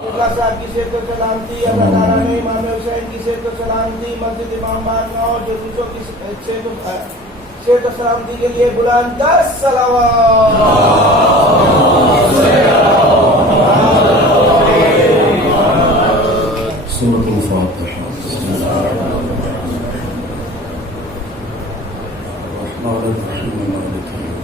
صاحب کی صحت و سلامتی، اللہ تعالیٰ نے امام حسین کی صحت و سلامتی، مسجد امام بارگاہ اور جلوسوں کی صحت و سلامتی کے لیے بلند صلوات. سورۃ الفاتحہ. بسم اللہ الرحمن الرحیم. مالک یوم الدین.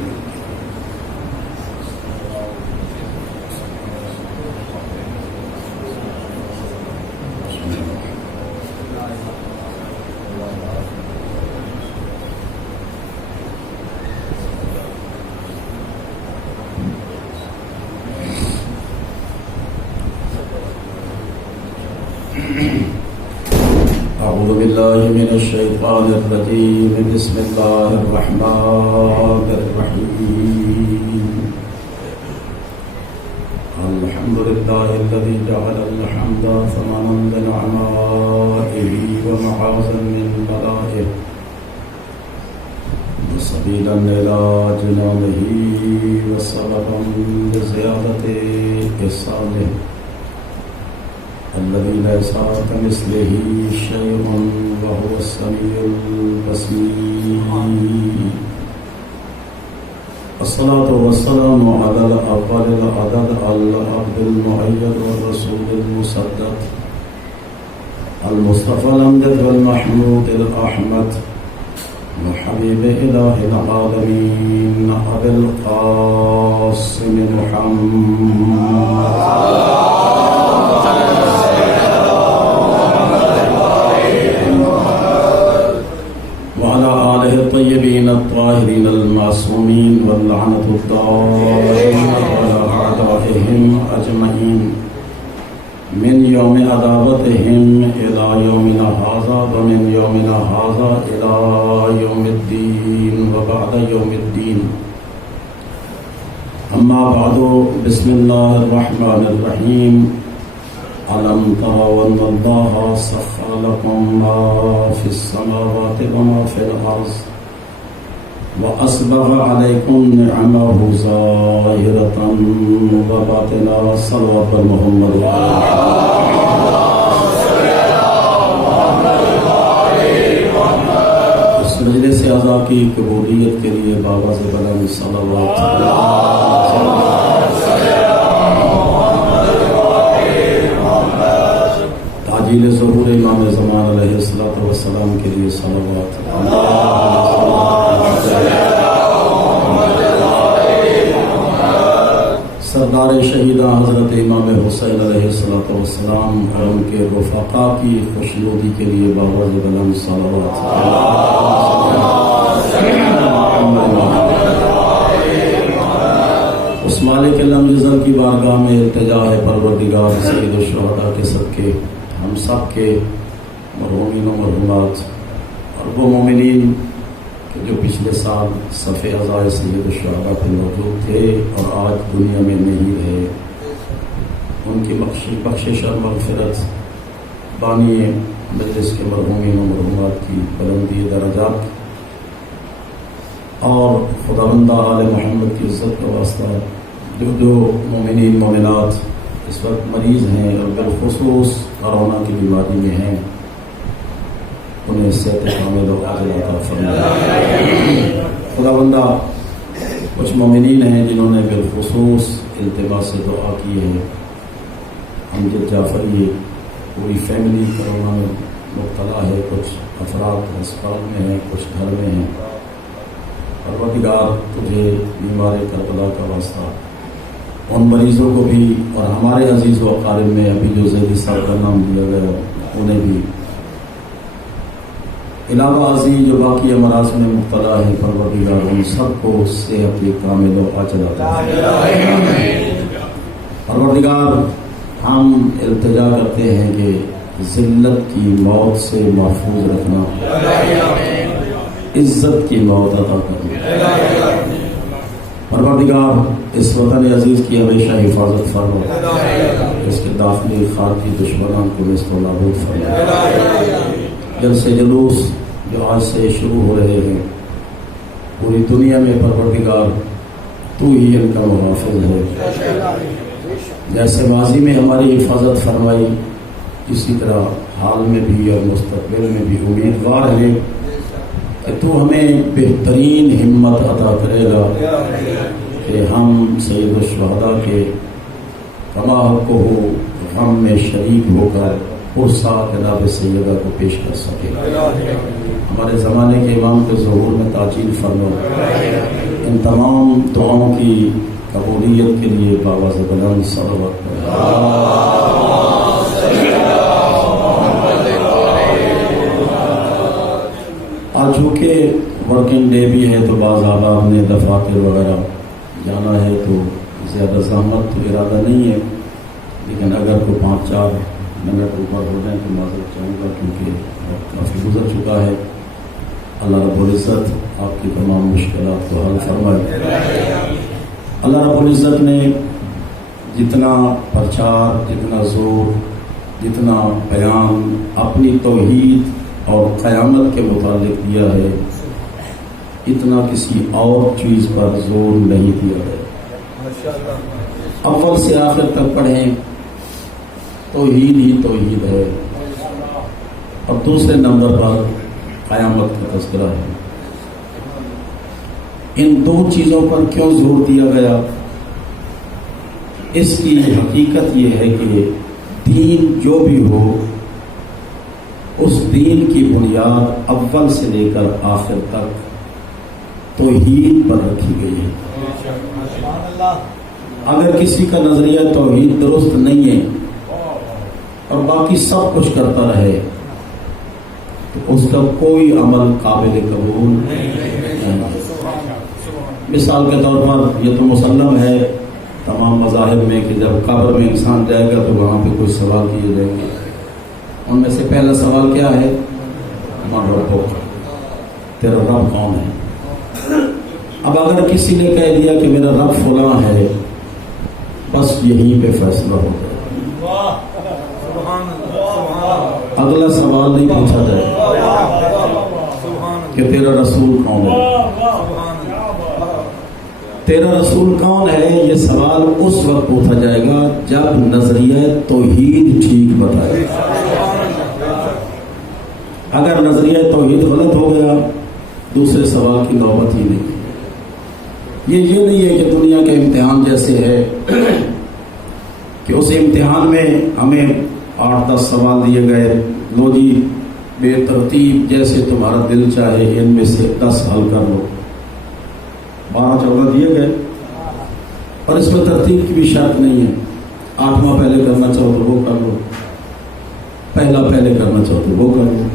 أعوذ بالله من الشيطان الرجيم. بسم الله الرحمن الرحيم. الحمد لله الذي جعل الحمد ثمنا لنعمائه ومعازا من بلائه وسبيلا إلى جنانه وسببا لزيادة إحسانه الذي ليس كمثله شيء وهو السميع البصير. الصلاة والسلام على الأول العدد العبد المؤيد والرسول المصدق المصطفى الأمجد والمحمود الأحمد وحبيب إله العالمين أبي القاسم محمد الطيبين الطاهرين المعصومين واللعنة الدائمة على أعدائهم أجمعين من يوم عداوتهم إلى يومنا هذا ومن يومنا هذا إلى يوم الدين وبعد يوم الدين. أما بعد. بسم الله الرحمن الرحيم. ألم تروا أن الله سخر لكم ما في السماوات وما في الأرض وأسبغ عليكم نعمه ظاهرة وباطنة. صلوات محمد. اس مجلس اعضاء کی قبولیت کے لیے بابا سے بلند صلوات. تعجیل ظہور امام زمان علیہ السلام کے لیے صلوات. سردار شہیدہ حضرت امام حسین علیہ السلام اور ان کے رفقا کی خوشنودی کے لیے بابا سے بلند صلوات. اس مالک الجزر کی بارگاہ میں التجا ہے پروردگار سید الشہداء کے صدقے ہم سب کے مرحومین و مرحومات اور وہ مومنین کہ جو پچھلے سال صف عزائے سید الشہداء پہ موجود تھے اور آج دنیا میں نہیں رہے، ان کی بخشش اور مغفرت، بانی مجلس کے مرحومین و مرحومات کی بلندی درجات اور خداوندہ آل محمد کی عزت کا واسطہ جو مومنین مومنات اس وقت مریض ہیں اور بالخصوص کورونا کی بیماری میں ہیں، انہیں صحت کامل و عاجل عطا فرمائے. خداوندہ کچھ مومنین ہیں جنہوں نے بالخصوص التماس سے دعا کی ہے. امجد جعفری پوری فیملی کورونا میں مبتلا ہے، کچھ افراد ہسپتال میں ہیں، کچھ گھر میں ہیں. پروردگار تجھے بیمار کربلا کا واسطہ ان مریضوں کو بھی اور ہمارے عزیز و اقارب میں ابھی جو زیدی صاحب کا نام دیا گیا انہیں بھی، علاوہ ازیں جو باقی امراض میں مبتلا ہیں، پروردگار ان سب کو صحت کامل و عاجل عطا فرمائے. پروردگار ہم التجا کرتے ہیں کہ ذلت کی موت سے محفوظ رکھنا، عزت کی موت عطا کرنا. پروردگار اس وطن عزیز کی ہمیشہ حفاظت فرما، اس کے داخلی خارجی دشمنان کو نصف و نابود فرما. جلسے جلوس جو آج سے شروع ہو رہے ہیں پوری دنیا میں پروردگار تو ہی ان کا محافظ ہے. جیسے ماضی میں ہماری حفاظت فرمائی اسی طرح حال میں بھی اور مستقبل میں بھی امیدوار ہے کہ تو ہمیں بہترین ہمت عطا کرے گا کہ ہم سید الشہداء کے کما حق ہو غم میں شریک ہو کر پرسا جناب سیدہ کو پیش کر سکے. ہمارے زمانے کے امام کے ظہور میں تاجیل فرما. ان تمام دعاؤں کی قبولیت کے لیے بابا سے بلند صلوات آج چونکہ ورکنگ ڈے بھی ہے تو بعض آباد نے دفاتر وغیرہ جانا ہے تو زیادہ زحمت تو ارادہ نہیں ہے، لیکن اگر کوئی 5-4 منٹ اوپر ہو جائیں تو معذرت چاہوں گا کیونکہ وقت کافی گزر چکا ہے. اللہ رب العزت آپ کی تمام مشکلات کو حل فرمائے. اللہ رب العزت نے جتنا پرچار، جتنا زور، جتنا بیان اپنی توحید اور قیامت کے متعلق دیا ہے، اتنا کسی اور چیز پر زور نہیں دیا ہے. اول سے آخر تک پڑھیں توحید ہی توحید ہے، اور دوسرے نمبر پر قیامت کا تذکرہ ہے. ان دو چیزوں پر کیوں زور دیا گیا؟ اس کی حقیقت یہ ہے کہ دین جو بھی ہو اس دین کی بنیاد اول سے لے کر آخر تک توحید پر رکھی گئی ہے. اگر کسی کا نظریہ توحید درست نہیں ہے اور باقی سب کچھ کرتا رہے تو اس کا کوئی عمل قابل قبول نہیں. مثال کے طور پر یہ تو مسلم ہے تمام مذاہب میں کہ جب قبر میں انسان جائے گا تو وہاں پہ کوئی سوال کیے جائیں گے. ان میں سے پہلا سوال کیا ہے؟ من ربک، تیرا رب کون ہے؟ اب اگر کسی نے کہہ دیا کہ میرا رب فلاں ہے، بس یہیں پہ فیصلہ ہو گیا. اگلا سوال نہیں پوچھا جائے کہ تیرا رسول کون ہے. تیرا رسول کون ہے یہ سوال اس وقت پوچھا جائے گا جب نظریہ توحید ٹھیک بتائے. اگر نظریہ توحید غلط ہو گیا دوسرے سوال کی نوبت ہی نہیں. یہ نہیں ہے کہ دنیا کے امتحان جیسے ہے کہ اس امتحان میں ہمیں 8-10 سوال دیے گئے، لو جی بے ترتیب جیسے تمہارا دل چاہے ان میں سے 10 حل کر لو. 12-14 دیے گئے اور اس میں ترتیب کی بھی شرط نہیں ہے. 8واں پہلے کرنا چاہو تو وہ کر لو، پہلا پہلے کرنا چاہو تو وہ کر لو.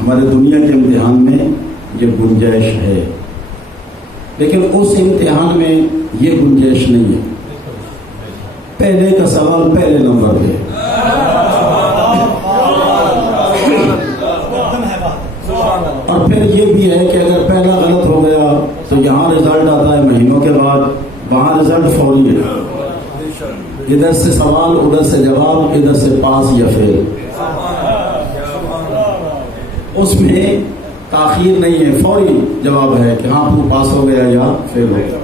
ہمارے دنیا کے امتحان میں یہ گنجائش ہے، لیکن اس امتحان میں یہ گنجائش نہیں ہے. پہلے کا سوال پہلے نمبر پہ، اور پھر یہ بھی ہے کہ اگر پہلا غلط ہو گیا تو یہاں رزلٹ آتا ہے مہینوں کے بعد، وہاں رزلٹ فوری ہے. ادھر سے سوال ادھر سے جواب، ادھر سے پاس یا فیل. اس میں تاخیر نہیں ہے، فوری جواب ہے کہ ہاں تو پاس ہو گیا یا فیل ہو گیا.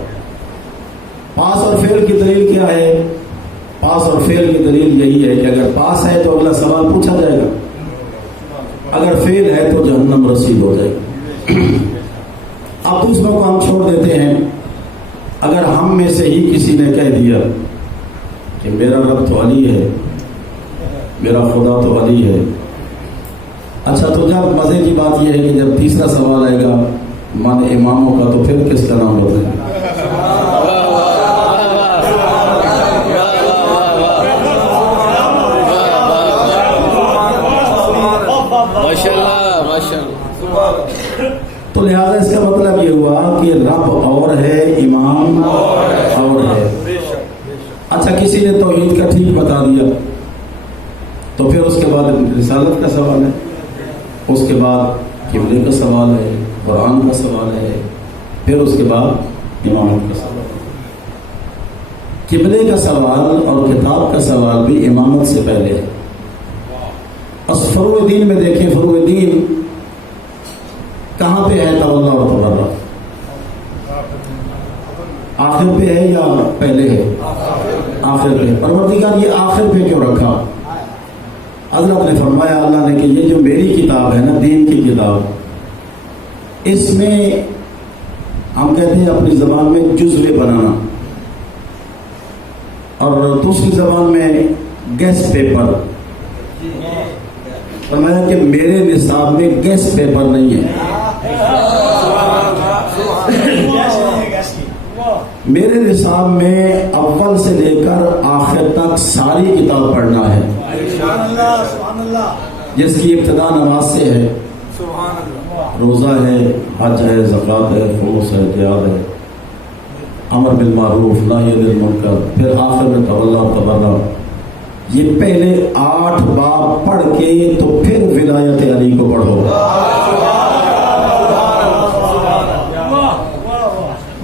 پاس اور فیل کی دلیل کیا ہے؟ پاس اور فیل کی دلیل یہی ہے کہ اگر پاس ہے تو اگلا سوال پوچھا جائے گا، اگر فیل ہے تو جہنم رسید ہو جائے گی. اب دوسروں کو ہم چھوڑ دیتے ہیں. اگر ہم میں سے ہی کسی نے کہہ دیا کہ میرا رب تو علی ہے، میرا خدا تو علی ہے، اچھا تو جب مزے کی بات یہ ہے کہ جب تیسرا سوال آئے گا من اماموں کا تو پھر کس کا نام ہوتا ہے؟ تو لہذا اس کا مطلب یہ ہوا کہ رب اور ہے، امام اور ہے. اچھا کسی نے توحید کا ٹھیک بتا دیا تو پھر اس کے بعد رسالت کا سوال ہے، اس کے بعد قبلے کا سوال ہے، قرآن کا سوال ہے، پھر اس کے بعد امامت کا سوال ہے. قبلے کا سوال اور کتاب کا سوال بھی امامت سے پہلے ہے. بس فروع دین میں دیکھیں، فروع دین کہاں پہ ہے؟ تولا اور تبرع. آخر پہ ہے یا پہلے ہے؟ آخر پہ. پروردگار یہ آخر پہ کیوں رکھا؟ حضرت نے فرمایا اللہ نے کہ یہ جو میری کتاب ہے نا، دین کی کتاب، اس میں ہم کہتے ہیں اپنی زبان میں جزوے بنانا، اور دوسری زبان میں گیس پیپر. فرمایا کہ میرے نصاب میں گیس پیپر نہیں ہے، میرے نصاب میں اول سے لے کر آخر تک ساری کتاب پڑھنا ہے، جس کی ابتدا نماز سے ہے، روزہ ہے، حج ہے، زکوٰۃ ہے، خمس ہے، جہاد ہے، امر بالمعروف نہی عن المنکر، پھر آخر میں تولا تبرع. یہ پہلے 8 باب پڑھ کے تو پھر ولایت علی کو پڑھو.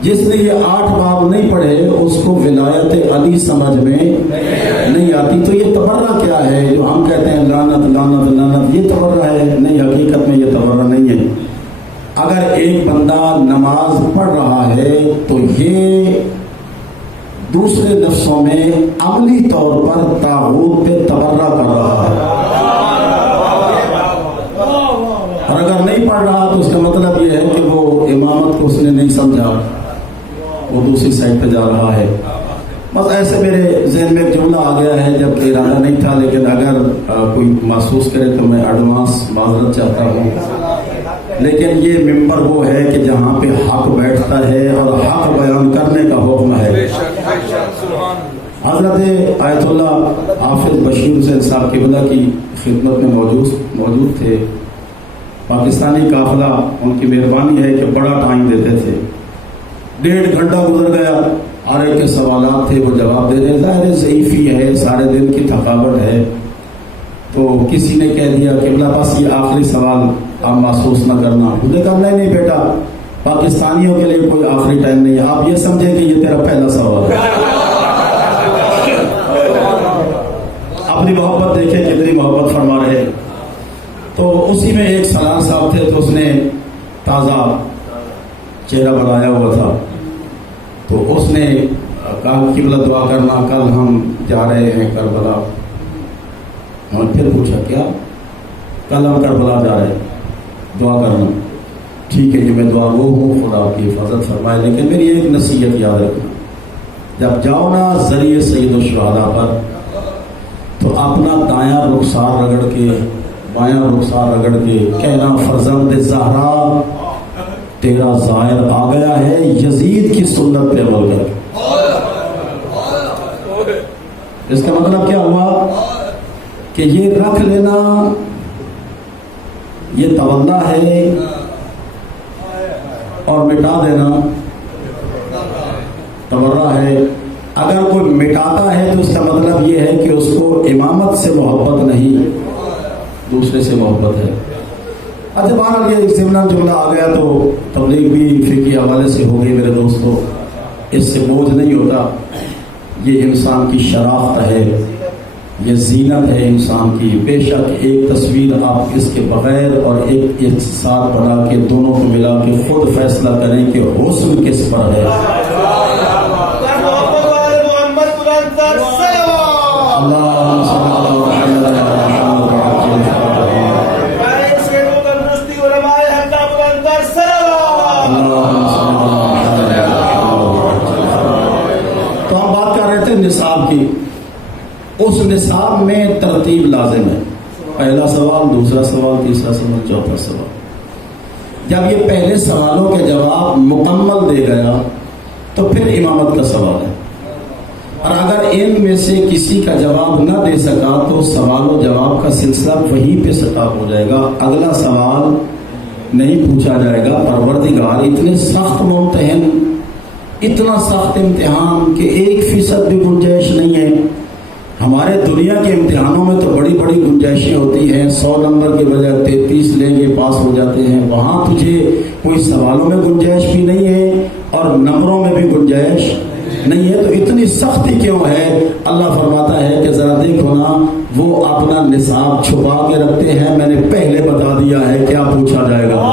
جس نے یہ 8 باب نہیں پڑھے اس کو ولایت علی سمجھ میں نہیں آتی. تو یہ تبرع کیا ہے جو ہم کہتے ہیں لعنت لعنت لعنت، یہ تبرع ہے؟ نہیں، حقیقت میں یہ تبرع نہیں ہے. اگر ایک بندہ نماز پڑھ رہا ہے تو یہ دوسرے نفسوں میں عملی طور پر طاغوت پہ تبرع کر رہا ہے، اور اگر نہیں پڑھ رہا تو اس کا مطلب یہ ہے کہ وہ امامت کو اس نے نہیں سمجھا، وہ دوسری سائڈ پہ جا رہا ہے. بس ایسے میرے ذہن میں ایک جملہ آ گیا ہے، جب کہ ارادہ نہیں تھا، لیکن اگر کوئی محسوس کرے تو میں ایڈوانس معذرت چاہتا ہوں. لیکن یہ ممبر وہ ہے کہ جہاں پہ حق بیٹھتا ہے اور حق بیان کرنے کا حکم ہے. حضرت آیت اللہ حافظ بشیر حسین صاحب قبلہ کی خدمت میں موجود تھے. پاکستانی قافلہ ان کی مہربانی ہے کہ بڑا ٹائم دیتے تھے. 1.5 گھنٹہ گزر گیا، ہر ایک کے سوالات تھے، وہ جواب دے رہے. ظاہر ضعیفی ہے، سارے دن کی تھکاوٹ ہے. تو کسی نے کہہ دیا کہ قبلہ پاس یہ آخری سوال آپ محسوس نہ کرنا. مجھے کہا نہیں بیٹا، پاکستانیوں کے لیے کوئی آخری ٹائم نہیں ہے، آپ یہ سمجھیں کہ یہ تیرا پہلا سوال ہے. اپنی محبت دیکھیں کتنی محبت فرما رہے. تو اسی میں ایک سلام صاحب تھے، تو اس نے تازہ چہرہ بنایا ہوا تھا. تو اس نے کہا قبلہ دعا کرنا، کل ہم جا رہے ہیں کربلا. میں پھر پوچھا کیا؟ کل ہم کربلا جا رہے ہیں، دعا کرنا. ٹھیک ہے جی میں دعا وہ ہوں، خدا آپ کی حفاظت فرمائے. لیکن میری ایک نصیحت یاد رکھنا، جب جاؤ نا ذریعے سید الشہداء پر تو اپنا دایاں رخسار رگڑ کے بایاں رخسار رگڑ کے کہنا فرزند زہرا تیرا زائر آ گیا ہے، یزید کی سنت پہ عمل کر. اس کا مطلب کیا ہوا کہ یہ رکھ لینا یہ تولا ہے، اور مٹا دینا تبرع ہے. اگر کوئی مٹاتا ہے تو اس کا مطلب یہ ہے کہ اس کو امامت سے محبت نہیں، دوسرے سے محبت ہے. اچھا بہرحال یہ ایک ضمن جملہ آ گیا تو تبلیغ بھی فقہی حوالے سے ہو گئی میرے دوستو. اس سے بوجھ نہیں ہوتا، یہ انسان کی شرافت ہے، یہ زینت ہے انسان کی. بے شک ایک تصویر آپ اس کے بغیر اور ایک ساتھ بنا کے دونوں کو ملا کے خود فیصلہ کریں کہ حسن کس پر ہے. تو ہم بات کر رہے تھے نصاب کی. اس نصاب میں ترتیب لازم ہے. پہلا سوال، دوسرا سوال، تیسرا سوال، چوتھا سوال. جب یہ پہلے سوالوں کے جواب مکمل دے گیا تو پھر امامت کا سوال ہے. اور اگر ان میں سے کسی کا جواب نہ دے سکا تو سوال و جواب کا سلسلہ وہیں پہ سٹاپ ہو جائے گا، اگلا سوال نہیں پوچھا جائے گا. پروردگار اتنے سخت ممتحن، اتنا سخت امتحان کہ 1% بھی گنجائش نہیں ہے. ہمارے دنیا کے امتحانوں میں تو بڑی بڑی گنجائشیں ہوتی ہیں، 100 نمبر کے بجائے 33 لیں گے پاس ہو جاتے ہیں. وہاں تجھے کوئی سوالوں میں گنجائش بھی نہیں ہے اور نمبروں میں بھی گنجائش نہیں ہے. تو اتنی سختی کیوں ہے؟ اللہ فرماتا ہے کہ ذرا دیکھو نا، وہ اپنا نصاب چھپا کے رکھتے ہیں. میں نے پہلے بتا دیا ہے کیا پوچھا جائے گا.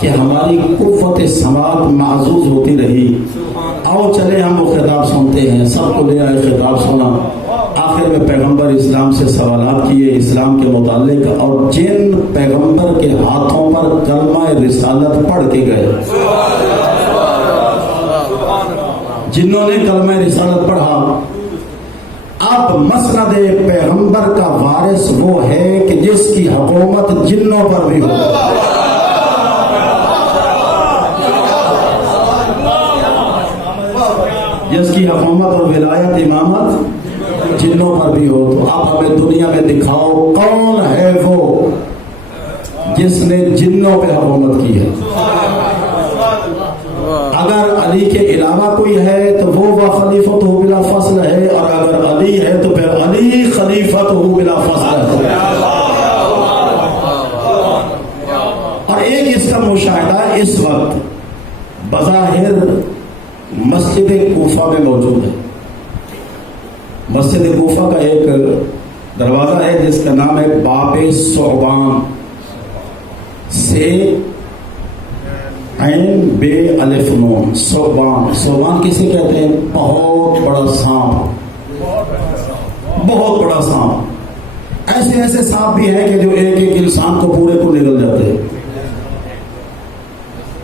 کہ ہماری قوت سماعت معزوز ہوتی رہی. آؤ چلے ہم وہ خطاب سنتے ہیں. سب کو لے آئے, خطاب سنا. آخر میں پیغمبر اسلام سے سوالات کیے اسلام کے متعلق, اور جن پیغمبر کے ہاتھوں پر کلمہ رسالت پڑھ کے گئے, جنہوں نے کلمہ رسالت پڑھا, اب مسند پیغمبر کا وارث وہ ہے کہ جس کی حکومت جنوں پر بھی ہو, جس کی حکومت اور ولایت امامت جنوں پر بھی ہو. تو آپ ہمیں دنیا میں دکھاؤ کون ہے وہ جس نے جنوں پہ حکومت کی ہے. اگر علی کے علاوہ کوئی ہے تو وہ خلیفۃ ہو بلا فصل ہے, اور اگر علی ہے تو پھر علی خلیفۃ ہو بلا فصل ہے. اور ایک اس کا مشاہدہ اس وقت بظاہر مسجد کوفہ میں موجود ہے. مسجد کوفہ کا ایک دروازہ ہے جس کا نام ہے باب ثعبان, سے عین بے الف نون, ثعبان. ثعبان کسے کہتے ہیں؟ بہت بڑا سانپ, بہت بڑا سانپ. ایسے ایسے سانپ بھی ہیں کہ جو ایک ایک انسان کو پورے کو نگل جاتے ہیں.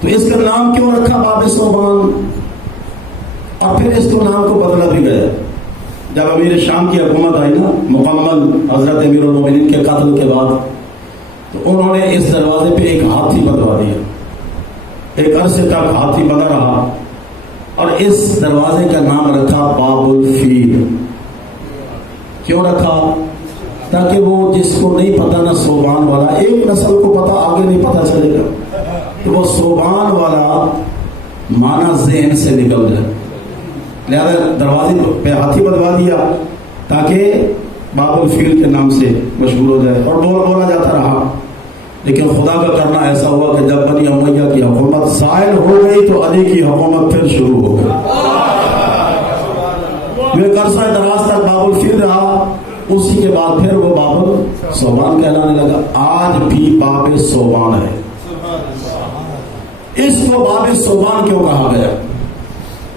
تو اس کا نام کیوں رکھا باب ثعبان؟ اور پھر اس کو نام کو بدلا بھی گیا. جب امیر شام کی حکومت آئی نا مکمل حضرت امیر المومنین کے قتل کے بعد, تو انہوں نے اس دروازے پہ ایک ہاتھی بندھوا دیا. ایک عرصے تک ہاتھی بندھا رہا, اور اس دروازے کا نام رکھا باب الفیل. کیوں رکھا؟ تاکہ وہ جس کو نہیں پتا نا ثعبان والا, ایک نسل کو پتا آگے نہیں پتا چلے گا, تو وہ ثعبان والا معنی ذہن سے نکل جائے. لہذا دروازے پہ ہاتھی بدوا دیا تاکہ باب الفیل کے نام سے مشہور ہو جائے, اور بولا جاتا رہا. لیکن خدا کا کرنا ایسا ہوا کہ جب بنی امیہ کی حکومت زائل ہو گئی تو علی کی حکومت پھر شروع ہو گئی. یہ عرصہ دراز تک باب الفیل رہا, اسی کے بعد پھر وہ باب ثعبان کہلانے لگا. آج بھی باب ثعبان ہے. اس کو باب ثعبان کیوں کہا گیا؟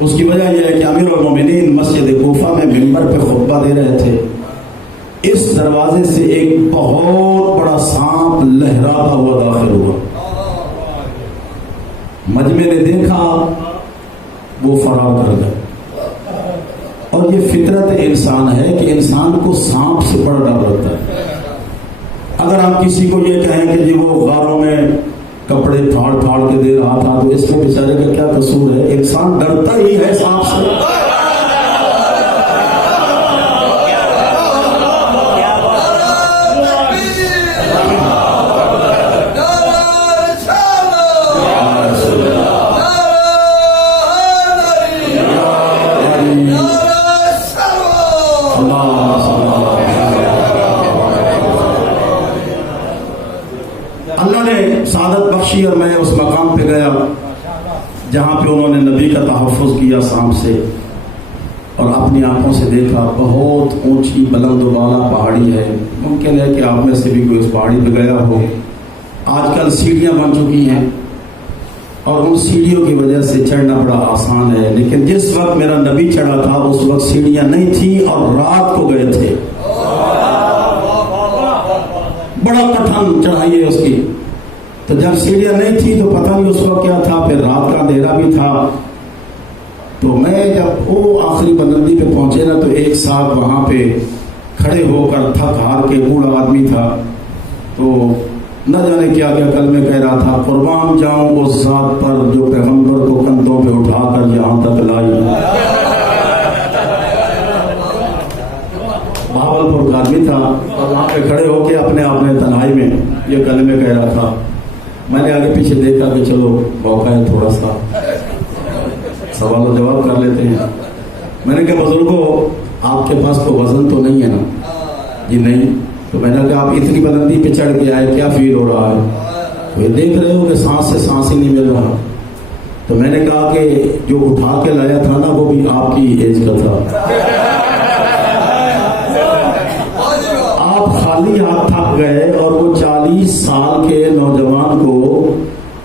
اس کی وجہ یہ ہے کہ امیر المومنین مسجد کوفہ میں منبر پہ خطبہ دے رہے تھے. اس دروازے سے ایک بہت بڑا سانپ لہراتا ہوا داخل ہوا. مجمع نے دیکھا, وہ فرار کر گیا. اور یہ فطرت انسان ہے کہ انسان کو سانپ سے بڑا ڈر لگتا ہے. اگر ہم کسی کو یہ کہیں کہ جی وہ غاروں میں کپڑے پھاڑ پھاڑ کے دے رہا تھا, تو اس میں بیچارے کا کیا قصور ہے؟ انسان ڈرتا ہی ہے سانپ سے. اللہ نے سعادت بخشی اور میں اس مقام پہ گیا جہاں پہ انہوں نے نبی کا تحفظ کیا سانپ سے, اور اپنی آنکھوں سے دیکھا. بہت اونچی بلند و بالا پہاڑی ہے. ممکن ہے کہ آپ میں سے بھی کوئی اس پہاڑی پہ گیا ہو. آج کل سیڑھیاں بن چکی ہیں اور ان سیڑھیوں کی وجہ سے چڑھنا بڑا آسان ہے, لیکن جس وقت میرا نبی چڑھا تھا اس وقت سیڑھیاں نہیں تھیں اور رات کو گئے تھے. بڑا کٹھن چڑھائی ہے اس کی. تو جب سیڑھیاں نہیں تھی تو پتہ نہیں اس وقت کیا تھا, پھر رات کا اندھیرا بھی تھا. تو میں جب وہ آخری بلندی پہ پہنچے نا, تو ایک صاحب وہاں پہ کھڑے ہو کر تھک ہار کے, بوڑھا آدمی تھا, تو نہ جانے کیا کیا کلمے کہہ رہا تھا. قربان جاؤں اس ذات پر جو پیغمبر کو کندھوں پہ اٹھا کر یہاں تک لائی. بہاولپور کا آدمی تھا, اور وہاں پہ کھڑے ہو کے اپنے تنہائی میں یہ کلمے کہہ رہا تھا. میں نے آگے پیچھے دیکھا کہ چلو موقع ہے تھوڑا سا سوال و جواب کر لیتے ہیں. میں نے کہا بزرگوں آپ کے پاس تو وزن تو نہیں ہے نا؟ جی نہیں. تو میں نے کہا آپ اتنی بلندی پہ چڑھ کے آئے, کیا فیل ہو رہا ہے؟ تو یہ دیکھ رہے ہو کہ سانس سے سانس ہی نہیں مل رہا. تو میں نے کہا کہ جو اٹھا کے لایا تھا نا وہ بھی آپ کی ایج کا تھا. آپ خالی ہاتھ تھک گئے اور وہ 40 سال کے نوجوان کو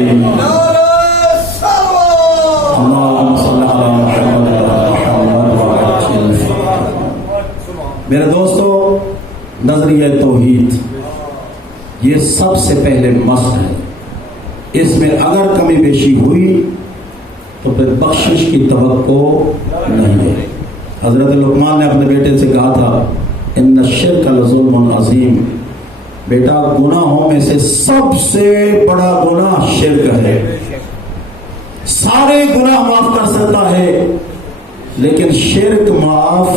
العالمین. اللہم صلی علی محمد میرے دوستو، نظریہ توحید یہ سب سے پہلے مست ہے. اس میں اگر کمی بیشی ہوئی تو پھر بخشش کی توقع نہیں ہے. حضرت لقمان نے اپنے بیٹے سے کہا تھا ان الشرک لظلم عظیم، بیٹا گناہوں میں سے سب سے بڑا گناہ شرک ہے. سارے گناہ معاف کر سکتا ہے لیکن شرک معاف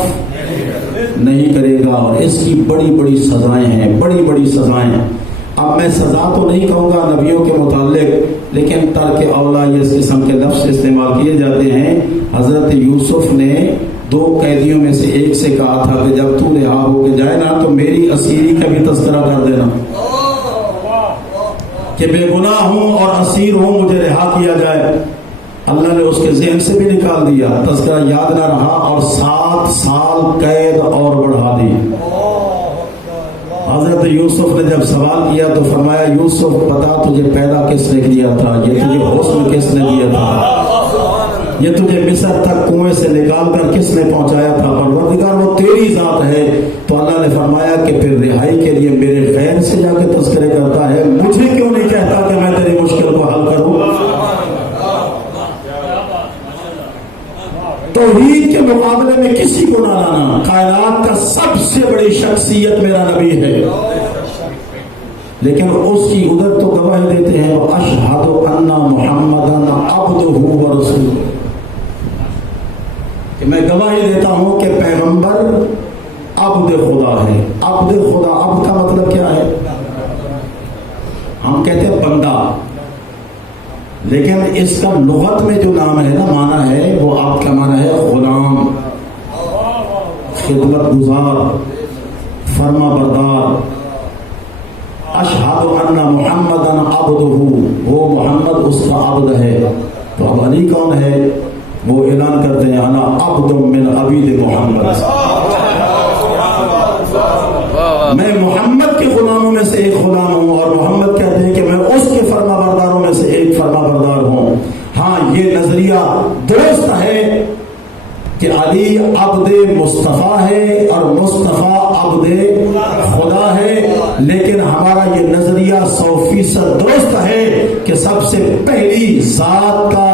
نہیں کرے گا، اور اس کی بڑی بڑی سزائیں ہیں، بڑی بڑی سزائیں. اب میں سزا تو نہیں کہوں گا نبیوں کے متعلق، لیکن ترک اولا یہ اس قسم کے لفظ استعمال کیے جاتے ہیں. حضرت یوسف نے 2 قیدیوں میں سے ایک سے کہا تھا کہ جب تو رہا ہو کے جائے نا تو میری اسیری کا بھی تذکرہ کر دینا کہ بے گناہ ہوں اور اسیر ہوں، مجھے رہا کیا جائے. اللہ نے اس کے ذہن سے بھی نکال دیا، تذکرہ یاد نہ رہا، اور 7 سال قید اور بڑھا دی. حضرت یوسف نے جب سوال کیا تو فرمایا یوسف بتا تجھے پیدا کس نے کیا تھا، یہ تجھے حسن کس نے دیا تھا، یہ تجھے مصر تک کنویں سے نکال کر کس نے پہنچایا تھا، پروردگار وہ تیری ذات ہے. تو اللہ نے فرمایا کہ پھر رہائی کے لیے میرے غیر سے جا کے تذکرے کرتا ہے، مجھے کیوں نہیں کہتا کہ میں تیری مشکل کو حل کروں. توحید کے مقابلے میں کسی کو نہ لانا. کائنات کا سب سے بڑی شخصیت میرا نبی ہے، لیکن اس کی ادھر تو گواہی دیتے ہیں وہ اشہد ان محمدا عبدہ ورسولہ، کہ میں گواہی دیتا ہوں کہ پیغمبر عبد خدا ہے. عبد خدا، عبد کا مطلب کیا ہے؟ ہم کہتے ہیں بندہ، لیکن اس کا لغت میں جو نام ہے نا، معنی ہے وہ آپ کا معنی ہے غلام، خدمت گزار، فرما بردار. اشہد ان محمدا عبدہ، وہ محمد اس کا عبد ہے. تو اب علی کون ہے؟ وہ اعلان کرتے ہیں انا عبد من عبید محمد، میں محمد کے غلاموں میں سے ایک غلام ہوں، اور محمد کہتے ہیں کہ میں اس کے فرما برداروں میں سے ایک فرما بردار ہوں. ہاں یہ نظریہ درست ہے کہ علی عبد مصطفیٰ ہے اور مصطفیٰ عبد خدا ہے، لیکن ہمارا یہ نظریہ 100% درست ہے کہ سب سے پہلی ذات کا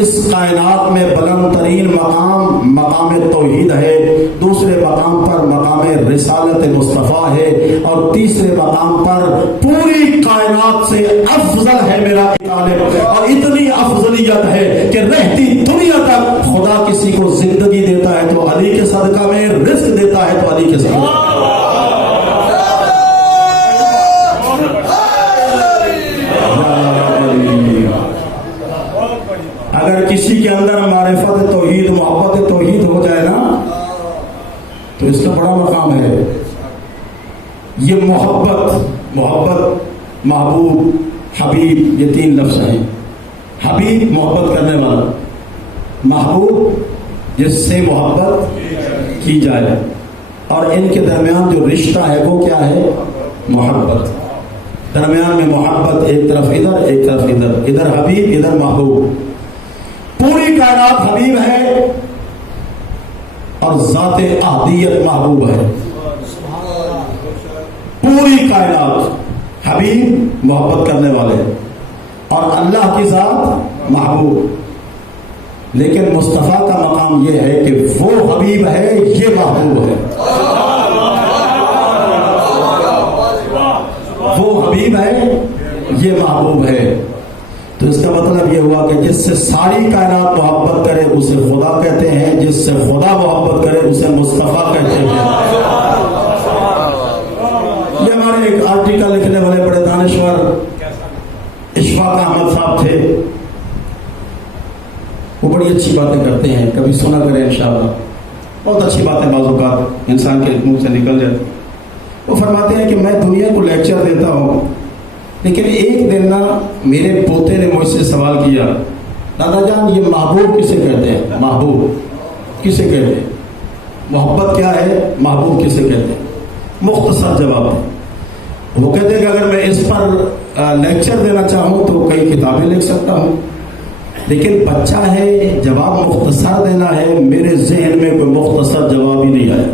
اس کائنات میں بلند ترین مقام مقام توحید ہے، دوسرے مقام پر مقام رسالت مصطفیٰ ہے، اور تیسرے مقام پر پوری کائنات سے افضل ہے میرا طالب. اور اتنی افضلیت ہے کہ رہتی دنیا تک خدا کسی کو زندگی دیتا ہے تو علی کے صدقہ میں، رزق دیتا ہے تو علی کے صدقہ. اگر کسی کے اندر معرفت توحید، محبت توحید ہو جائے نا تو اس کا بڑا مقام ہے. یہ محبت، محبوب، حبیب، یہ 3 لفظ ہیں. حبیب محبت کرنے والا، محبوب جس سے محبت کی جائے، اور ان کے درمیان جو رشتہ ہے وہ کیا ہے؟ محبت. درمیان میں محبت، ایک طرف ادھر ایک طرف ادھر، ادھر حبیب ادھر محبوب. پوری کائنات حبیب ہے اور ذات احدیت محبوب ہے. پوری کائنات حبیب محبت کرنے والے، اور اللہ کی ذات محبوب. لیکن مصطفیٰ کا مقام یہ ہے کہ وہ حبیب ہے، یہ محبوب ہے. وہ حبیب ہے، یہ محبوب ہے. تو اس کا مطلب یہ ہوا کہ جس سے ساری کائنات محبت کرے اسے خدا کہتے ہیں، جس سے خدا محبت کرے اسے مصطفیٰ کہتے ہیں. یہ ہمارے ایک آرٹیکل لکھنے والے بڑے دانشور اشفاق احمد صاحب تھے، وہ بڑی اچھی باتیں کرتے ہیں، کبھی سنا کریں انشاءاللہ. بہت اچھی باتیں بعض اوقات انسان کے منہ سے نکل جاتی. وہ فرماتے ہیں کہ میں دنیا کو لیکچر دیتا ہوں، لیکن ایک دن نا میرے پوتے نے مجھ سے سوال کیا، دادا جان یہ محبوب کسے کہتے ہیں؟ محبوب کسے کہتے ہیں؟ محبت کیا ہے؟ محبوب کسے کہتے ہیں؟ مختصر جواب ہے. وہ کہتے ہیں کہ اگر میں اس پر لیکچر دینا چاہوں تو کئی کتابیں لکھ سکتا ہوں، لیکن بچہ ہے، جواب مختصر دینا ہے، میرے ذہن میں کوئی مختصر جواب ہی نہیں آیا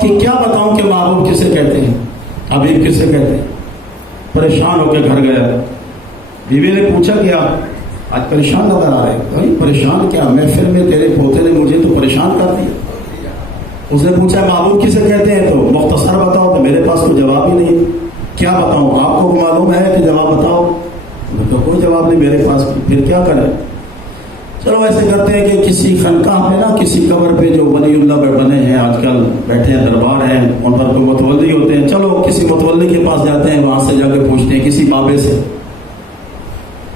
کہ کیا بتاؤں کہ محبوب کسے کہتے ہیں، حبیب کسے کہتے ہیں۔ پریشان ہو کے گھر گیا، بیوی نے پوچھا کہ آپ آج پریشان نظر آ رہے ہیں۔ پریشان کیا، محفل میں تیرے پوتے نے مجھے تو پریشان کر دیا۔ اس نے پوچھا محبوب کسے کہتے ہیں، تو مختصر بتاؤ، تو میرے پاس کوئی جواب ہی نہیں، کیا بتاؤں، آپ کو معلوم ہے کہ جواب بتاؤ، تو کوئی جواب نہیں میرے پاس، پھر کیا کریں۔ چلو ایسے کرتے ہیں کہ کسی خانقاہ میں نا، کسی قبر پہ جو ولی اللہ بنے ہیں آج کل بیٹھے ہیں، دربار ہیں، ان پر کوئی متولی ہوتے ہیں، چلو کسی متولی کے پاس جاتے ہیں، وہاں سے جا کے پوچھتے ہیں کسی بابے سے۔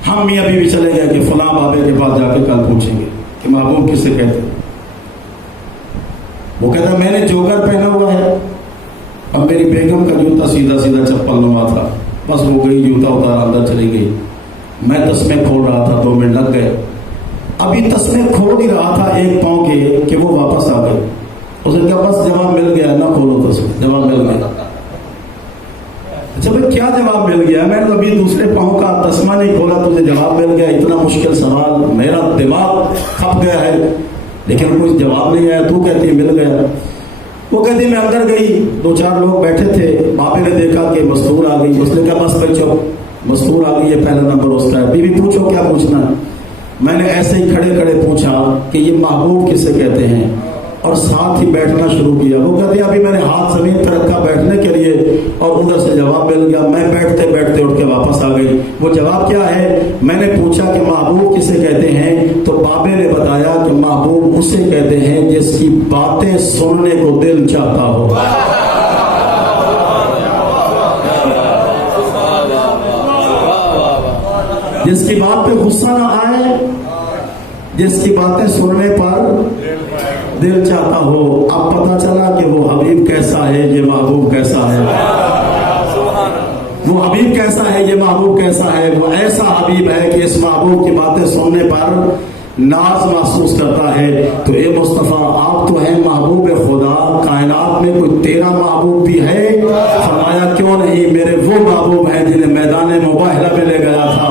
ہم میاں بیوی چلے گئے کہ فلاں بابے کے پاس جا کے کل پوچھیں گے کہ محبوب کسے کہتے ہیں۔ وہ کہتا ہے میں نے جوگر پہنا ہوا ہے، اب میری بیگم کا جوتا سیدھا سیدھا چپل نما تھا، بس وہ گئی، جوتا اتارا، اندر چلی گئی، میں تسمے کھول رہا تھا، 2 منٹ لگ گئے، ابھی تسمے کھول ہی رہا تھا ایک پاؤں کے کہ وہ واپس آ گئے۔ اس نے کہا بس جواب مل گیا، نہ کھولو تسمے، جواب مل گیا۔ اچھا بھائی کیا جواب مل گیا، میں نے ابھی دوسرے پاؤں کا تسمہ نہیں کھولا، تجھے جواب مل گیا، اتنا مشکل سوال، میرا دماغ کھپ گیا ہے، لیکن کوئی جواب نہیں آیا، تو کہتی مل گیا۔ وہ کہتی میں اندر گئی، 2-4 لوگ بیٹھے تھے، بابے نے دیکھا کہ مستور آ گئی، اس نے کہا بس بھائی چپ، مستور آ گئی، یہ پہلا نمبر اس کا ہے، بیوی پوچھو کیا پوچھنا ہے۔ میں نے ایسے ہی کھڑے کھڑے پوچھا کہ یہ محبوب کسے کہتے ہیں، اور ساتھ ہی بیٹھنا شروع کیا۔ وہ کہتے ہیں ابھی میں نے ہاتھ زمین پر رکھا بیٹھنے کے لیے، اور ادھر سے جواب مل گیا، میں بیٹھتے بیٹھتے اٹھ کے واپس آ گئی۔ وہ جواب کیا ہے، میں نے پوچھا کہ محبوب کسے کہتے ہیں، تو بابے نے بتایا کہ محبوب اسے کہتے ہیں جس کی باتیں سننے کو دل چاہتا ہو۔ جس کی بات پہ غصہ نہ آئے، جس کی باتیں سننے پر دل چاہتا ہو۔ اب پتا چلا کہ وہ حبیب کیسا ہے، یہ محبوب کیسا ہے، وہ حبیب کیسا ہے، یہ محبوب کیسا ہے۔ وہ ایسا حبیب ہے کہ اس محبوب کی باتیں سننے پر ناز محسوس کرتا ہے۔ تو اے مصطفیٰ آپ تو ہیں محبوب خدا، کائنات میں کوئی تیرا محبوب بھی ہے؟ فرمایا کیوں نہیں، میرے وہ محبوب ہیں جنہیں میدان مباہلہ میں لے گیا تھا۔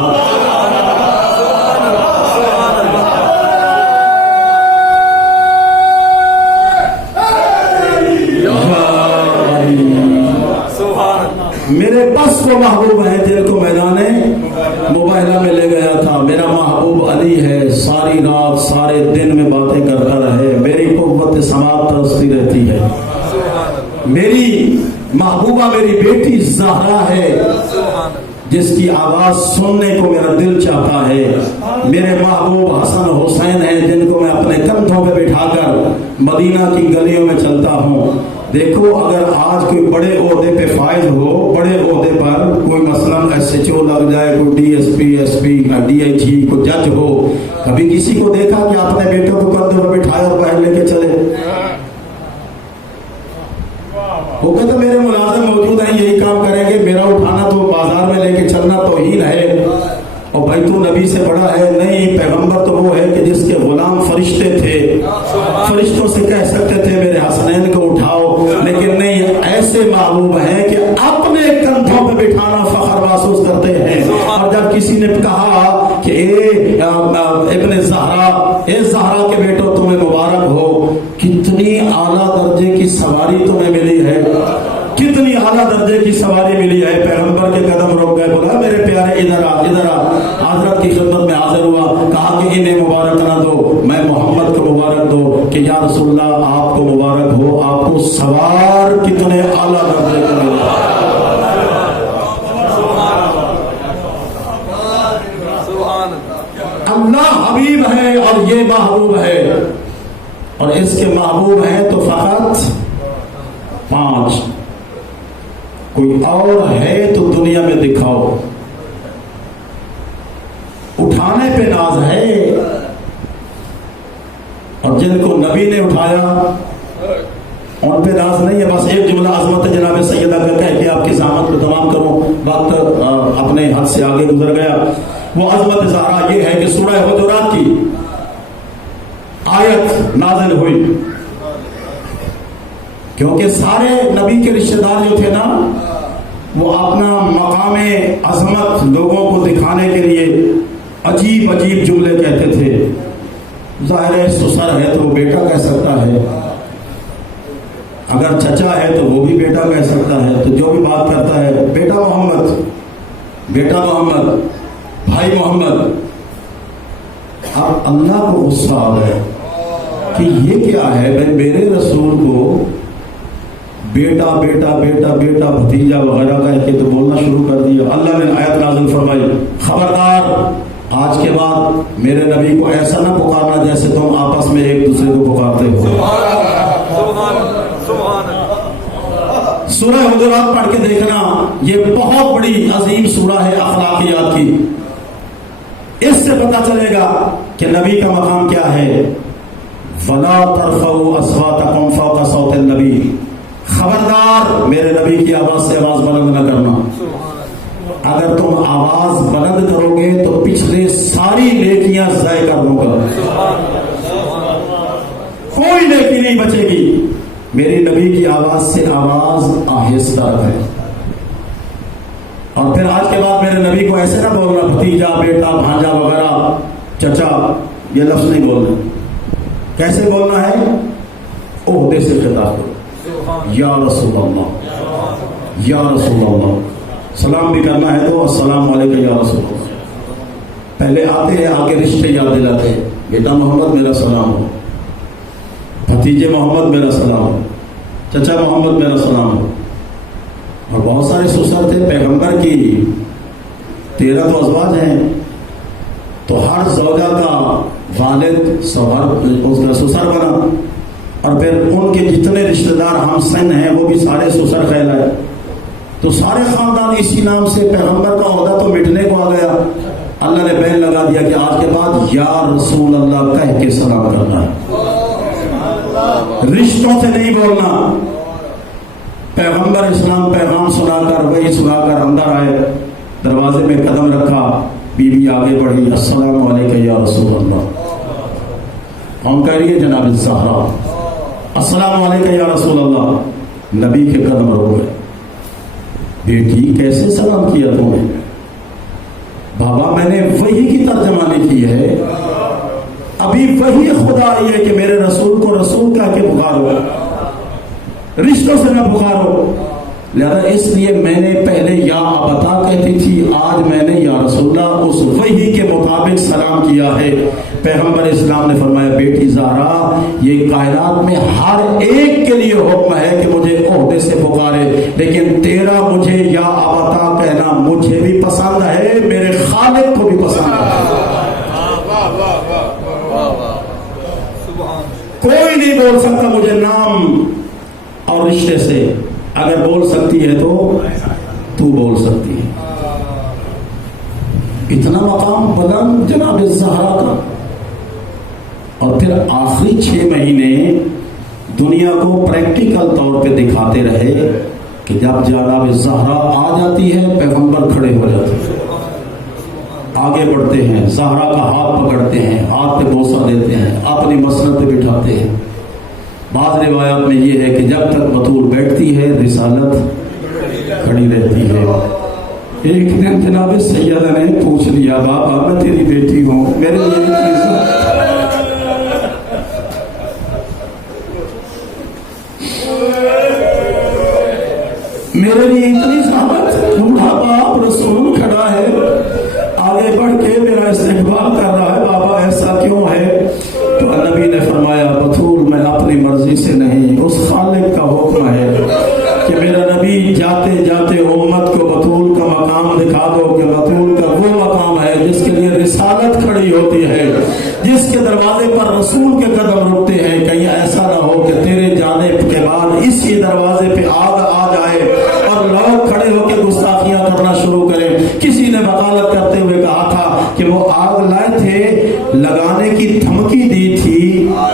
میرے بس وہ محبوب ہیں جن کو میدان مباہلہ میں لے گیا تھا۔ میرا محبوب علی ہے، ساری رات سارے دن میں باتیں کرتا رہے، میری قوت سماعت ترستی رہتی ہے۔ میری محبوبہ میری بیٹی زہرا ہے، جس کی آواز سننے کو میرا دل چاہتا ہے۔ میرے محبوب حسن حسین ہیں جن کو میں اپنے کندھوں پہ بٹھا کر مدینہ کی گلیوں میں چلتا ہوں۔ دیکھو اگر آج کوئی بڑے عہدے پہ فائز ہو، بڑے عہدے پر کوئی مثلاً SHO لگ جائے، کوئی DSP SP DIG کوئی جج ہو، کبھی کسی کو دیکھا کہ اپنے بیٹوں کو کندھوں پہ بٹھائے اور باہر لے کے چلے؟ وہ کہتے میرے ملازم موجود ہیں یہی کام کریں گے، میرا اٹھانا تو بازار میں لے کے چلنا توہین ہے، اور بھائی تو نبی سے بڑا ہے؟ نہیں، پیغمبر تو وہ ہے کہ جس کے غلام فرشتے تھے، فرشتوں سے کہہ سکتے تھے میرے حسنین کو اٹھاؤ، لیکن نہیں، ایسے محبوب ہیں کہ اپنے کندھوں پہ بٹھانا فخر محسوس کرتے ہیں۔ اور جب کسی نے کہا کہ اے ابن زہرا، اے زہرا کے بیٹو تمہیں مبارک ہو، کتنی اعلیٰ درجے کی سواری تمہیں ملی ہے، کتنی اعلیٰ درجے کی سواری ملی ہے۔ پیغمبر کے قدم روک گئے، بولا میرے پیارے ادھر آ، ادھر آ۔ حضرت کی خدمت میں حاضر ہوا، کہا کہ انہیں مبارک نہ دو، میں محمد کو مبارک دو کہ یا رسول اللہ آپ کو مبارک ہو، آپ کو سوار کتنے اعلیٰ درجے کے ملے۔ اللہ حبیب ہے اور یہ محبوب ہے، اور اس کے محبوب ہیں تو فقط 5۔ کوئی اور ہے تو دنیا میں دکھاؤ۔ اٹھانے پہ ناز ہے، اور جن کو نبی نے اٹھایا ان پہ ناز نہیں ہے۔ بس ایک جملہ عظمت جناب سیدہ کا کہہ کے آپ کی زحمت کو تمام کروں، وقت اپنے حد سے آگے گزر گیا۔ وہ عظمت زہرا یہ ہے کہ سورہ حجرات کی آیت نازل ہوئی، کیونکہ سارے نبی کے رشتہ دار جو تھے نا، وہ اپنا مقام عظمت لوگوں کو دکھانے کے لیے عجیب عجیب جملے کہتے تھے. ظاہر ہے سسر ہے تو وہ بیٹا کہہ سکتا ہے، اگر چچا ہے تو وہ بھی بیٹا کہہ سکتا ہے. تو جو بھی بات کرتا ہے بیٹا محمد، بیٹا محمد، بھائی محمد. اب اللہ کو غصہ آ گیا کہ یہ کیا ہے بھائی، میرے رسول کو بیٹا بیٹا بیٹا بیٹا بھتیجا وغیرہ کہہ کے تو بولنا شروع کر دیا. اللہ نے آیت نازل فرمائی، خبردار آج کے بعد میرے نبی کو ایسا نہ پکارنا جیسے تم آپس میں ایک دوسرے کو پکارتے ہو. سورہ حجرات پڑھ کے دیکھنا، یہ بہت بڑی عظیم سورہ ہے اخلاقیات کی. اس سے پتہ چلے گا کہ نبی کا مقام کیا ہے. وَلَا تَرْفَعُوا أَصْوَاتَكُمْ فَوْقَ صَوْتِ النَّبِيِّ، خبردار میرے نبی کی آواز سے آواز بلند نہ کرنا. اگر تم آواز بلند کرو گے تو پچھلے ساری نیکیاں ضائع کر دوں گا، کوئی نیکی نہیں بچے گی. میری نبی کی آواز سے آواز آہستہ ہے. اور پھر آج کے بعد میرے نبی کو ایسے نہ بولنا بھتیجا بیٹا بھانجا وغیرہ چچا، یہ لفظ نہیں بولنا. کیسے بولنا ہے؟ عہدے سے خطاب کرو، یا رسول اللہ، یا رسول اللہ. سلام بھی کرنا ہے تو السلام علیکم یا رسول اللہ. پہلے آتے ہیں آگے رشتے یاد دلاتے ہیں، بیٹا محمد میرا سلام ہو، بھتیجے محمد میرا سلام ہو، چچا محمد میرا سلام ہو. اور بہت سارے سسر تھے پیغمبر کی 13 تو ازواج ہیں، تو ہر زوجہ کا والد اس کا سسر بنا، اور پھر ان کے جتنے رشتہ دار ہم سن ہیں وہ بھی سارے سسر کہلائے. تو سارے خاندان اسی نام سے، پیغمبر کا عہدہ تو مٹنے کو آ گیا. اللہ نے بین لگا دیا کہ آج کے بعد یا رسول اللہ کہہ کے سلام کرنا ہے، رشتوں سے نہیں بولنا. پیغمبر اسلام پیغام سنا کر وہی سنا کر اندر آئے، دروازے میں قدم رکھا، بی بی آگے بڑھی، السلام علیکم یا رسول اللہ. کون کہہ رہی ہے؟ جناب الزہرا. السلام علیکم یا رسول اللہ. نبی کے قدم رک گئے. بیٹی کیسے سلام کیا تم نے؟ بابا میں نے وہی کی ترجمانی کی ہے، ابھی وہی خدا آئی ہے کہ میرے رسول کو رسول کہہ کے پکارو، رشتوں سے نہ پکارو. لہذا اس لیے میں نے پہلے یا ابتا کہتی تھی، آج میں نے یا رسول اللہ اس وحی کے مطابق سلام کیا ہے. پیغمبر اسلام نے فرمایا بیٹی زہرا، یہ کائنات میں ہر ایک کے لیے حکم ہے کہ مجھے عہدے سے پکارے، لیکن تیرا مجھے یا ابتا کہنا مجھے بھی پسند ہے، میرے خالق کو بھی پسند ہے. کوئی نہیں بول سکتا مجھے نام اور رشتے سے. اگر بول سکتی ہے تو بول سکتی ہے. اتنا مقام بلند جناب الزہرا کا. اور پھر آخری 6 مہینے دنیا کو پریکٹیکل طور پہ دکھاتے رہے کہ جب جناب الزہرا آ جاتی ہے پیغمبر کھڑے ہو جاتے ہیں، آگے بڑھتے ہیں، زہرا کا ہاتھ پکڑتے ہیں، ہاتھ پہ بوسہ دیتے ہیں، اپنی مسند پہ بٹھاتے ہیں. بعض روایات میں یہ ہے کہ جب تک بطول بیٹھتی ہے رسالت کھڑی رہتی ہے. ایک دن جناب سیدہ نے پوچھ لیا، بابا میں تیری بیٹی ہوں، میرے لیے اتنی زحمت. بوڑھا باپ رسول کھڑا ہے، آگے بڑھ کے میرا استقبال کر رہا ہے، بابا ایسا کیوں ہے؟ تو نبی نے فرمایا بطول میں اپنی مرضی سے نہیں، اس خالق کا حکم ہے کہ میرا نبی جاتے جاتے امت کو بطول کا مقام دکھا دو کہ بطول کا وہ مقام ہے جس کے لیے رسالت کھڑی ہوتی ہے، جس کے دروازے پر رسول کے قدم رکتے ہیں. کہیں ایسا نہ ہو کہ تیرے جانے کے بعد اسی دروازے پہ آگ آ جائے اور لوگ کھڑے ہو کے گستاخیاں کرنا شروع کریں. کسی نے وکالت کرتے ہوئے کہا تھا کہ وہ آگ لائے تھے، لگانے کی دھمکی دی تھی،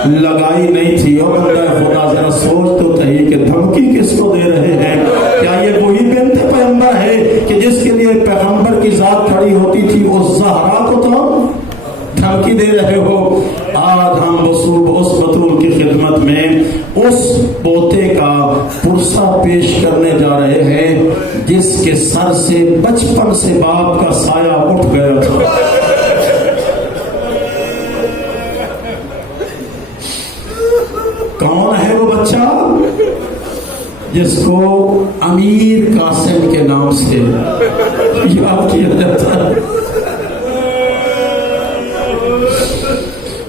لگائی نہیں تھی. اور بندہ خدا ذرا سوچ تو صحیح کہ دھمکی کس کو دے رہے ہیں؟ کیا یہ وہی بنت پیغمبر ہے کہ جس کے لیے پیغمبر کی ذات کھڑی ہوتی تھی، اس زہرا کو تو دھمکی دے رہے ہو؟ آج ہم اس بطول کی خدمت میں اس پوتے کا پرسہ پیش کرنے جا رہے ہیں جس کے سر سے بچپن سے باپ کا سایہ اٹھ گیا تھا. کون ہے وہ بچہ جس کو امیر قاسم کے نام سے یاد کیا جاتا ہے؟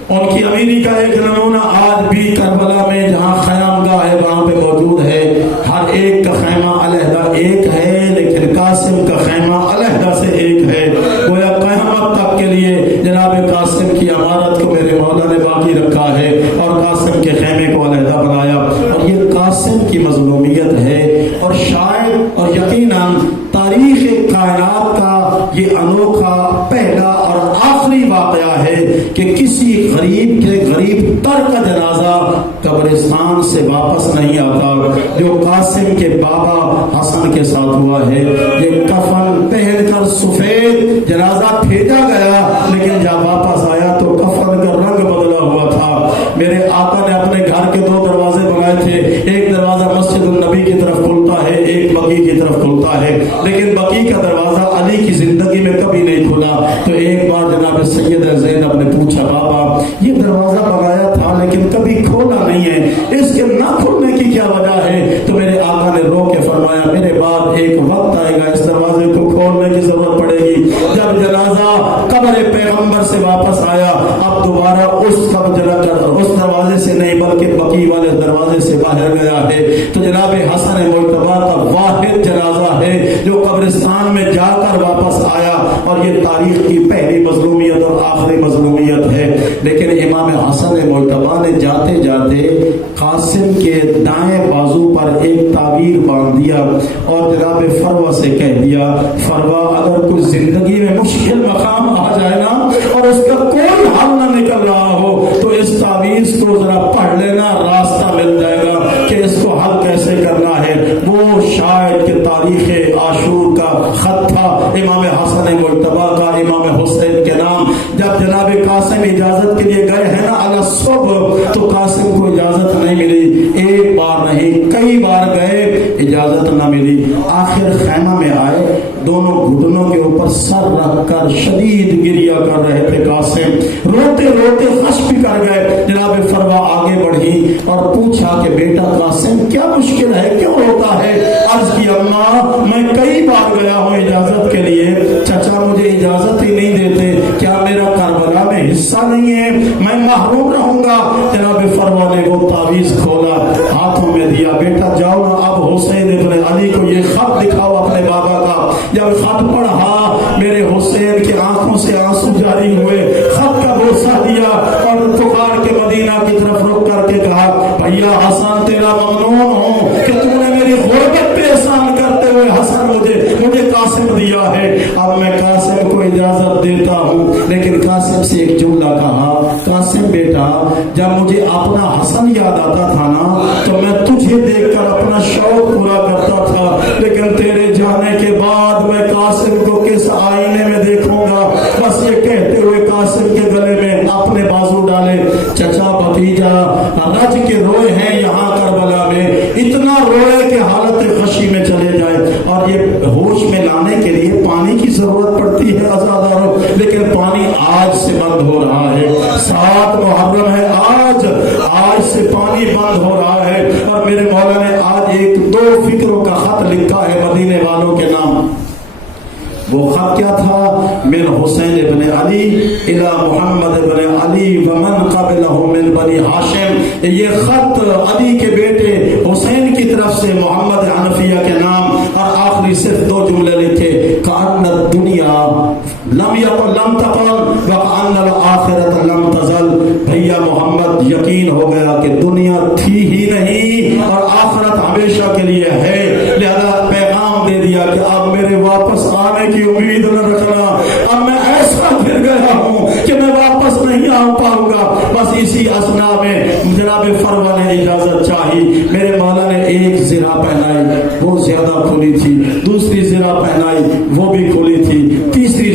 ان کی امیری کا ایک نمونہ آج بھی کربلا میں جہاں خیام گاہ ہے وہاں پہ موجود ہے. ہر ایک کا خیمہ علیحدہ ایک ہے، لیکن قاسم کا خیمہ علیحدہ سے ایک ہے. گویا قیامت تک کے لیے جناب قاسم کی عمارت کو میرے مولا نے باقی رکھا ہے اور قاسم کے خیمے کو علیحدہ بنایا. اور یہ قاسم کی مظلومیت ہے، اور شاید اور یقیناً تاریخ کائنات کا یہ انوکھا پہلا اور آخری واقعہ ہے کہ کسی غریب کے غریب تر کا جنازہ قبرستان سے واپس نہیں آتا، جو قاسم کے بابا حسن کے ساتھ ہوا ہے. یہ کفن پہن کر سفید جنازہ بھیجا گیا، لیکن جب واپس آیا تو کفن کا رنگ بدلا ہوا تھا. میرے آقا نے اپنے گھر کے 2 دروازے بنائے تھے، ایک دروازہ مسجد النبی کی طرف کھلتا ہے، ایک بقی کی طرف کھلتا ہے. لیکن بقی کا دروازہ علی کی زندگی میں کبھی نہیں کھلا. تو ایک بار جناب سید زینب نے پوچھا، بابا یہ دروازہ بنایا تھا لیکن کبھی کھولا نہیں ہے، اس کے نہ کھلنے کی کیا وجہ ہے؟ تو میرے آقا نے رو کے فرمایا، میرے بعد ایک وقت آئے گا اس دروازے کو کھولنے کی ضرورت پڑے گی. جب جنازہ قبر پیغمبر سے واپس آیا، اب دوبارہ اس دروازے سے نہیں بلکہ بقی والے دروازے سے باہر گیا ہے. تو جناب حسن مجتبیٰ کا واحد جنازہ ہے جو قبرستان میں جا کر واپس آیا، اور یہ تاریخ کی پہلی مظلومیت اور آخری مظلومیت ہے. لیکن امام حسن مجتبیٰ نے جاتے جاتے قاسم کے دائیں بازو پر ایک تعبیر باندھ دیا اور جناب فروہ سے کہہ دیا، فروہ اگر کوئی زندگی میں مشکل مقام آ جائے نا اور اس کا کوئی حل نہ نکل رہا ہو تو اس تعویذ کو ذرا پڑھ لینا، راستہ مل جائے گا کہ اس کو حل کیسے کرنا ہے. وہ شاید کہ تاریخ عاشور کا خط تھا امام حسن مجتبیٰ کا امام حسین کے نام. جب جناب قاسم اجازت کے لیے گئے ہیں نا علی الصبح، تو قاسم کو اجازت نہیں ملی. ایک بار نہیں کئی بار گئے، اجازت نہ ملی. آخر خیمہ میں آئے، دونوں گھٹنوں کے اوپر سر رکھ کر شدید گریہ کر رہے تھے. قاسم روتے روتے خش بھی کر گئے. جناب فروہ آگے بڑھی اور پوچھا کہ بیٹا قاسم کیا مشکل ہے، کیوں روتا ہے؟ عرض کی اماں میں کئی بار گیا ہوں اجازت کے لیے، چچا مجھے اجازت ہی نہیں دیتے، کیا میرا کربلا میں حصہ نہیں ہے، میں محروم رہوں گا. جناب فروہ نے وہ تعویذ کھولا، ہاتھوں میں دیا، بیٹا جاؤ نا اب حسین ابن علی کو یہ خط دکھاؤ اپنے بابا کا. جب خط پڑھا میرے حسین کی آنکھوں سے آنسو جاری ہوئے. خط کا بوسہ دیا اور پکار کے مدینہ کی طرف رک کر کے کہا، بھیا حسن تیرا ممنون ہوں کہ تم نے میری غربت پہ احسان کرتے ہوئے حسن مجھے قاسم دیا ہے. اب میں قاسم کو اجازت دیتا ہوں. لیکن قاسم سے ایک جملہ کہا، قاسم بیٹا جب مجھے اپنا حسن یاد آتا تھا نا تو میں تجھے دیکھ کر اپنا شوق پورا کرتا تھا، لیکن تیرے جانے کے بعد میں قاسم کو کس آئینے میں دیکھوں گا؟ بس یہ کہتے ہوئے قاسم کے گلے میں اپنے بازو ڈالے. چچا بھتیجا رج کے روئے ہیں یہاں کربلا میں، اتنا روئے کہ حالت خشی میں چلے جائے. اور یہ ہوش میں لانے کے لیے پانی کی ضرورت پڑتی ہے عزاداروں، لیکن پانی آج سے بند ہو رہا ہے. 7 محرم ہے، آج سے پانی بند ہو رہا ہے. اور میرے مولا نے آج 2 فکروں کا خط لکھا ہے مدینے والوں کے نام. وہ خط کیا تھا؟ من حسین ابن علی الى محمد ابن علی ومن قبلہ من بنی ہاشم. یہ خط علی کے بیٹے حسین کی طرف سے محمد حنفیہ کے نام، اور آخری صرف 2 جملے لکھے، کأن الدنیا لم تقل وکأن الآخرۃ لم تزل. بھیا محمد یقین ہو گیا کہ دنیا تھی ہی نہیں اور آخرت ہمیشہ کے لیے ہے. لہذا پیغام دے دیا کہ اب میرے واپس آنے کی امید نہ رکھنا. اب میں ایسا پھر گیا ہوں کہ میں واپس نہیں آ پاؤں گا. بس اسی اسنا میں جناب فروہ نے اجازت چاہی. میرے مولا نے ایک زرہ پہنائی، وہ زیادہ کھلی تھی. دوسری زرہ پہنائی، وہ بھی کھلی تھی. تیسری